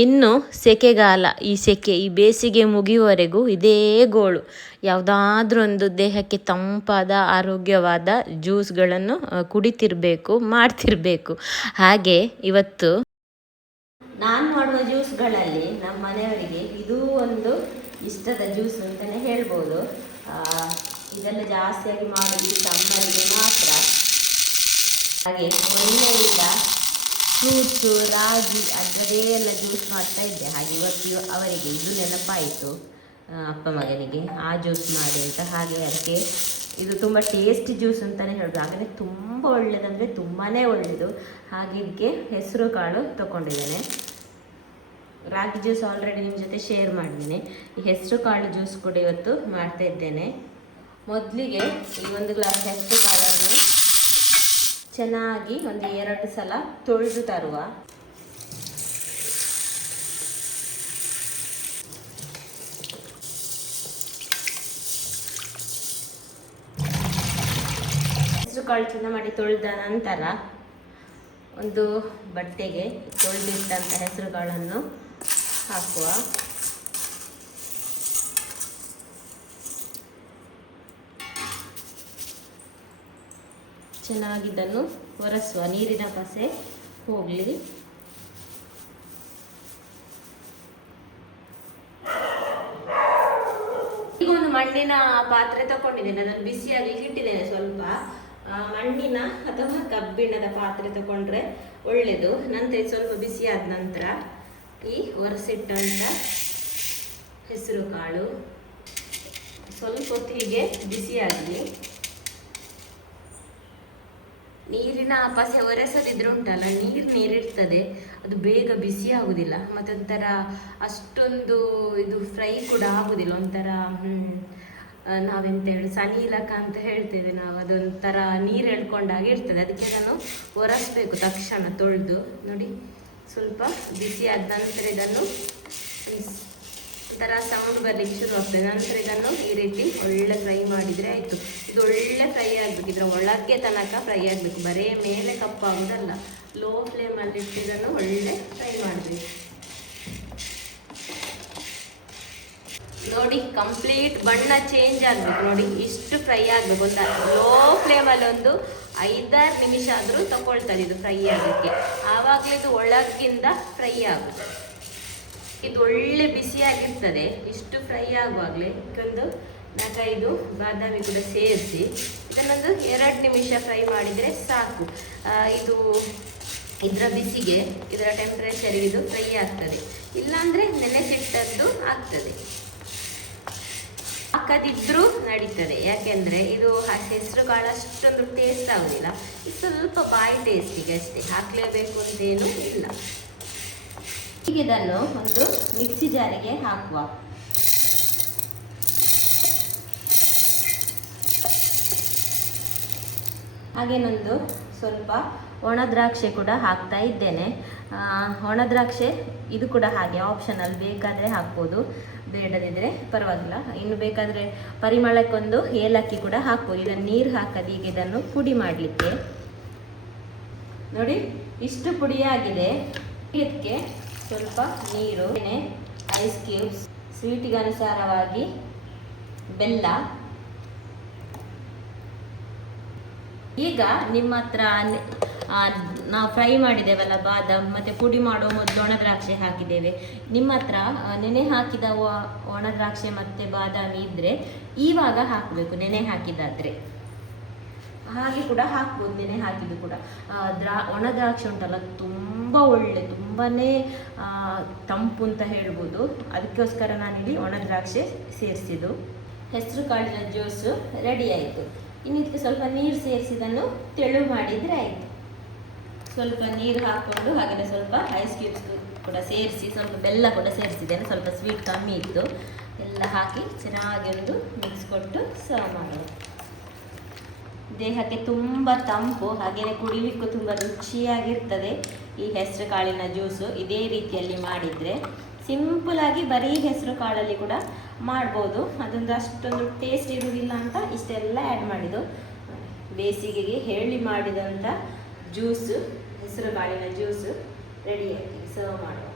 ಇನ್ನು ಸೆಕೆಗಾಲ, ಈ ಸೆಕೆ, ಈ ಬೇಸಿಗೆ ಮುಗಿಯುವವರೆಗೂ ಇದೇ ಗೋಳು. ಯಾವುದಾದ್ರೂ ಒಂದು ದೇಹಕ್ಕೆ ತಂಪಾದ ಆರೋಗ್ಯವಾದ ಜ್ಯೂಸ್ಗಳನ್ನು ಕುಡಿತಿರಬೇಕು, ಮಾಡ್ತಿರಬೇಕು. ಹಾಗೆ ಇವತ್ತು ನಾನು ಮಾಡುವ ಜ್ಯೂಸ್ಗಳಲ್ಲಿ ನಮ್ಮ ಮನೆಯವರಿಗೆ ಇದು ಒಂದು ಇಷ್ಟದ ಜ್ಯೂಸ್ ಅಂತಲೇ ಹೇಳ್ಬೋದು. ಇದನ್ನು ಜಾಸ್ತಿಯಾಗಿ ಮಾಡೋದು ಸಮ್ಮರಿಗೆ ಮಾತ್ರ. ಹಾಗೆ ಒಳ್ಳೆಯಿಂದ ಫ್ರೂಟ್ಸು ರಾಗಿ ಅದರದೇ ಎಲ್ಲ ಜ್ಯೂಸ್ ಮಾಡ್ತಾ ಇದ್ದೆ. ಹಾಗೆ ಇವತ್ತು ಅವರಿಗೆ ಇದು ನೆನಪಾಯಿತು ಅಪ್ಪ ಮಗನಿಗೆ. ಆ ಜ್ಯೂಸ್ ಮಾಡಿ ಅಂತ. ಹಾಗೆ ಅದಕ್ಕೆ ಇದು ತುಂಬ ಟೇಸ್ಟಿ ಜ್ಯೂಸ್ ಅಂತಲೇ ಹೇಳೋದು ಹಾಗೆ ತುಂಬ ಒಳ್ಳೆಯದಂದರೆ ತುಂಬಾ ಒಳ್ಳೆಯದು ಹಾಗೆ ಇದಕ್ಕೆ ಹೆಸರು ಕಾಳು ತೊಗೊಂಡಿದ್ದೇನೆ. ರಾಗಿ ಜ್ಯೂಸ್ ಆಲ್ರೆಡಿ ನಿಮ್ಮ ಜೊತೆ ಶೇರ್ ಮಾಡಿದ್ದೀನಿ. ಈ ಹೆಸರು ಕಾಳು ಜ್ಯೂಸ್ ಕೂಡ ಇವತ್ತು ಮಾಡ್ತಾ ಇದ್ದೇನೆ. ಮೊದಲಿಗೆ ಈ ಒಂದು ಗ್ಲಾಸ್ ಹೆಸರು ಕಾಳನ್ನು ಚೆನ್ನಾಗಿ ಒಂದು ಎರಡು ಸಲ ತೊಳೆದು ತರುವ. ಹೆಸರುಕಾಳು ಚೆಂದ ಮಾಡಿ ತೊಳೆದ ನಂತರ ಒಂದು ಬಟ್ಟೆಗೆ ತೊಳೆದಿಟ್ಟಂಥ ಹೆಸರುಗಳನ್ನು ಹಾಕುವ. ಚೆನ್ನಾಗಿದ್ದನ್ನು ಒರೆಸುವ ನೀರಿನ ಪಸೆ ಹೋಗಲಿ. ಈಗ ಒಂದು ಮಣ್ಣಿನ ಪಾತ್ರೆ ತಗೊಂಡಿದ್ದೇನೆ, ಅದನ್ನು ಬಿಸಿಯಾಗಿ ಇಟ್ಟಿದ್ದೇನೆ ಸ್ವಲ್ಪ. ಮಣ್ಣಿನ ಅಥವಾ ಕಬ್ಬಿಣದ ಪಾತ್ರೆ ತಗೊಂಡ್ರೆ ಒಳ್ಳೆಯದು. ನಂತರ ಸ್ವಲ್ಪ ಬಿಸಿಯಾದ ನಂತರ ಈ ಒರೆಸಿಟ್ಟಂಥ ಹೆಸರು ಕಾಳು. ಸ್ವಲ್ಪ ಹೊತ್ತಿಗೆ ಬಿಸಿಯಾಗಲಿ. ನೀರಿನ ಪಸೆ ಒರೆಸದಿದ್ರೆ ಉಂಟಲ್ಲ, ನೀರು ನೀರಿರ್ತದೆ, ಅದು ಬೇಗ ಬಿಸಿ ಆಗುದಿಲ್ಲ. ಮತ್ತೊಂಥರ ಅಷ್ಟೊಂದು ಇದು ಫ್ರೈ ಕೂಡ ಆಗುದಿಲ್ಲ, ಒಂಥರ ನಾವೆಂತ ಹೇಳಿ ಸನೀಲಕ ಅಂತ ಹೇಳ್ತೇವೆ ನಾವು, ಅದೊಂಥರ ನೀರು ಎಳ್ಕೊಂಡಾಗ ಇರ್ತದೆ. ಅದಕ್ಕೆ ನಾನು ಒರೆಸ್ಬೇಕು ತಕ್ಷಣ ತೊಳೆದು. ನೋಡಿ, ಸ್ವಲ್ಪ ಬಿಸಿ ಆದ ನಂತರ ಇದನ್ನು ಒಂಥರ ಸೌಂಡ್ ಬರಲಿಕ್ಕೆ ಶುರು ಆಗ್ತದೆ. ನಂತರ ಇದನ್ನು ಈ ರೀತಿ ಒಳ್ಳೆ ಫ್ರೈ ಮಾಡಿದರೆ ಆಯಿತು. ಇದು ಒಳ್ಳೆ ಫ್ರೈ ಆಗಬೇಕು. ಇದರ ಒಳಗೆ ತನಕ ಫ್ರೈ ಆಗಬೇಕು. ಬರೇ ಮೇಲೆ ಕಪ್ಪಾಗೋದಲ್ಲ ಲೋ ಫ್ಲೇಮಲ್ಲಿ ಇಟ್ಟು ಇದನ್ನು ಒಳ್ಳೆ ಫ್ರೈ ಮಾಡಬೇಕು. ನೋಡಿ ಕಂಪ್ಲೀಟ್ ಬಣ್ಣ ಚೇಂಜ್ ಆಗಬೇಕು. ನೋಡಿ, ಇಷ್ಟು ಫ್ರೈ ಆಗಬೇಕು ಒಂದು ಲೋ ಫ್ಲೇಮಲ್ಲಿ ಒಂದು ಐದಾರು ನಿಮಿಷ ಆದರೂ ತಗೊಳ್ತದೆ ಇದು ಫ್ರೈ ಆಗೋಕ್ಕೆ ಆವಾಗಲೇ ಇದು ಒಳಗಿಂದ ಫ್ರೈ ಆಗುತ್ತೆ. ಇದು ಒಳ್ಳೆ ಬಿಸಿಯಾಗಿರ್ತದೆ. ಇಷ್ಟು ಫ್ರೈ ಆಗುವಾಗಲೇ ಇದೊಂದು ನಾಲ್ಕೈದು ಬಾದಾಮಿ ಕೂಡ ಸೇರಿಸಿ. ಇದನ್ನೊಂದು ಎರಡು ನಿಮಿಷ ಫ್ರೈ ಮಾಡಿದರೆ ಸಾಕು. ಇದು ಇದರ ಬಿಸಿಗೆ ಇದರ ಟೆಂಪ್ರೇಚರಿಗೆ ಇದು ಫ್ರೈ ಆಗ್ತದೆ. ಇಲ್ಲಾಂದರೆ ನೆನೆಸಿಟ್ಟದ್ದು ಆಗ್ತದೆ. ಹಾಕದಿದ್ದರೂ ನಡೀತದೆ. ಯಾಕೆಂದರೆ ಇದು ಹೆಸರು ಕಾಳು ಅಷ್ಟೊಂದು ಟೇಸ್ಟ್ ಆಗೋದಿಲ್ಲ. ಇದು ಸ್ವಲ್ಪ ಬಾಯಿ ಟೇಸ್ಟಿಗೆ ಅಷ್ಟೇ. ಹಾಕಲೇಬೇಕು ಅಂತೇನೂ ಇಲ್ಲ. ಈಗ ಇದನ್ನು ಒಂದು ಮಿಕ್ಸಿ ಜಾರಿಗೆ ಹಾಕುವ. ಹಾಗೇನೊಂದು ಸ್ವಲ್ಪ ಒಣ ದ್ರಾಕ್ಷೆ ಕೂಡ ಹಾಕ್ತಾ ಇದ್ದೇನೆ. ಆ, ಒಣ ದ್ರಾಕ್ಷೆ ಇದು ಕೂಡ ಹಾಗೆ ಆಪ್ಷನಲ್ ಬೇಕಾದರೆ ಹಾಕ್ಬೋದು. ಬೇಡದಿದ್ದರೆ ಪರವಾಗಿಲ್ಲ. ಇನ್ನು ಬೇಕಾದರೆ ಪರಿಮಳಕ್ಕೊಂದು ಏಲಕ್ಕಿ ಕೂಡ ಹಾಕ್ಬೋದು. ಇದನ್ನು ನೀರು ಹಾಕದೆ ಈಗ ಇದನ್ನು ಪುಡಿ ಮಾಡಲಿಕ್ಕೆ. ನೋಡಿ ಇಷ್ಟು ಪುಡಿಯಾಗಿದೆ. ಇದಕ್ಕೆ ಸ್ವಲ್ಪ ನೀರು ಐಸ್ ಕ್ಯೂಬ್ಸ್ ಸ್ವೀಟಿಗೆ ಅನುಸಾರವಾಗಿ ಬೆಲ್ಲ. ಈಗ ನಿಮ್ಮ ಹತ್ರ ನಾವು ಫ್ರೈ ಮಾಡಿದ್ದೇವಲ್ಲ ಬಾದಾಮ್, ಮತ್ತೆ ಪುಡಿ ಮಾಡುವ ಮೊದಲು ಒಣ ದ್ರಾಕ್ಷಿ ಹಾಕಿದ್ದೇವೆ. ನಿಮ್ಮ ಹತ್ರ ನೆನೆ ಹಾಕಿದ ಒಣ ದ್ರಾಕ್ಷಿ ಮತ್ತೆ ಬಾದಾಮಿ ಇದ್ರೆ ಈವಾಗ ಹಾಕಬೇಕು, ನೆನೆ ಹಾಕಿದಾದ್ರೆ. ಹಾಗೆ ಕೂಡ ಹಾಕ್ಬೋದು, ನೆನೆ ಹಾಕಿದ್ದು ಕೂಡ. ದ್ರಾ, ಒಣ ದ್ರಾಕ್ಷಿ ಉಂಟಲ್ಲ, ತುಂಬ ಒಳ್ಳೆ, ತುಂಬನೇ ತಂಪು ಅಂತ ಹೇಳ್ಬೋದು. ಅದಕ್ಕೋಸ್ಕರ ನಾನಿಲ್ಲಿ ಒಣ ದ್ರಾಕ್ಷಿ ಸೇರಿಸಿದ್ದು. ಹೆಸರು ಕಾಳಿನ ಜ್ಯೂಸು ರೆಡಿ ಆಯಿತು. ಇನ್ನು ಸ್ವಲ್ಪ ನೀರು ಸೇರಿಸಿದನ್ನು ತೆಳು ಮಾಡಿದರೆ ಆಯಿತು. ಸ್ವಲ್ಪ ನೀರು ಹಾಕ್ಕೊಂಡು ಹಾಗೆಯೇ ಸ್ವಲ್ಪ ಐಸ್ ಕ್ಯೂಬ್ಸ್ ಕೂಡ ಸೇರಿಸಿ, ಸ್ವಲ್ಪ ಬೆಲ್ಲ ಕೂಡ ಸೇರಿಸಿದ್ದೇನೆ ಸ್ವಲ್ಪ ಸ್ವೀಟ್ ಕಮ್ಮಿ ಇತ್ತು. ಎಲ್ಲ ಹಾಕಿ ಚೆನ್ನಾಗಿ ಒಂದು ಮಿಕ್ಸ್ ಕೊಟ್ಟು ಸರ್ವ್ ಮಾಡೋದು ದೇಹಕ್ಕೆ ತುಂಬ ತಂಪು ಹಾಗೆಯೇ ಕುಡಿಲಿಕ್ಕೂ ತುಂಬ ರುಚಿಯಾಗಿರ್ತದೆ. ಈ ಹೆಸರು ಕಾಳಿನ ಜ್ಯೂಸು ಇದೇ ರೀತಿಯಲ್ಲಿ ಮಾಡಿದರೆ ಸಿಂಪಲಾಗಿ ಬರೀ ಹೆಸರು ಕಾಳಲ್ಲಿ ಕೂಡ ಮಾಡ್ಬೋದು. ಅದೊಂದು ಅಷ್ಟೊಂದು ಟೇಸ್ಟ್ ಇರುವುದಿಲ್ಲ ಅಂತ ಇಷ್ಟೆಲ್ಲ ಆ್ಯಡ್ ಮಾಡಿದ್ದು. ಬೇಸಿಗೆಗೆ ಹೇಳಿ ಮಾಡಿದಂಥ ಜ್ಯೂಸು, ಹೆಸರು ಕಾಳಿನ ಜ್ಯೂಸು ರೆಡಿಯಾಗಿ ಸರ್ವ್ ಮಾಡೋದು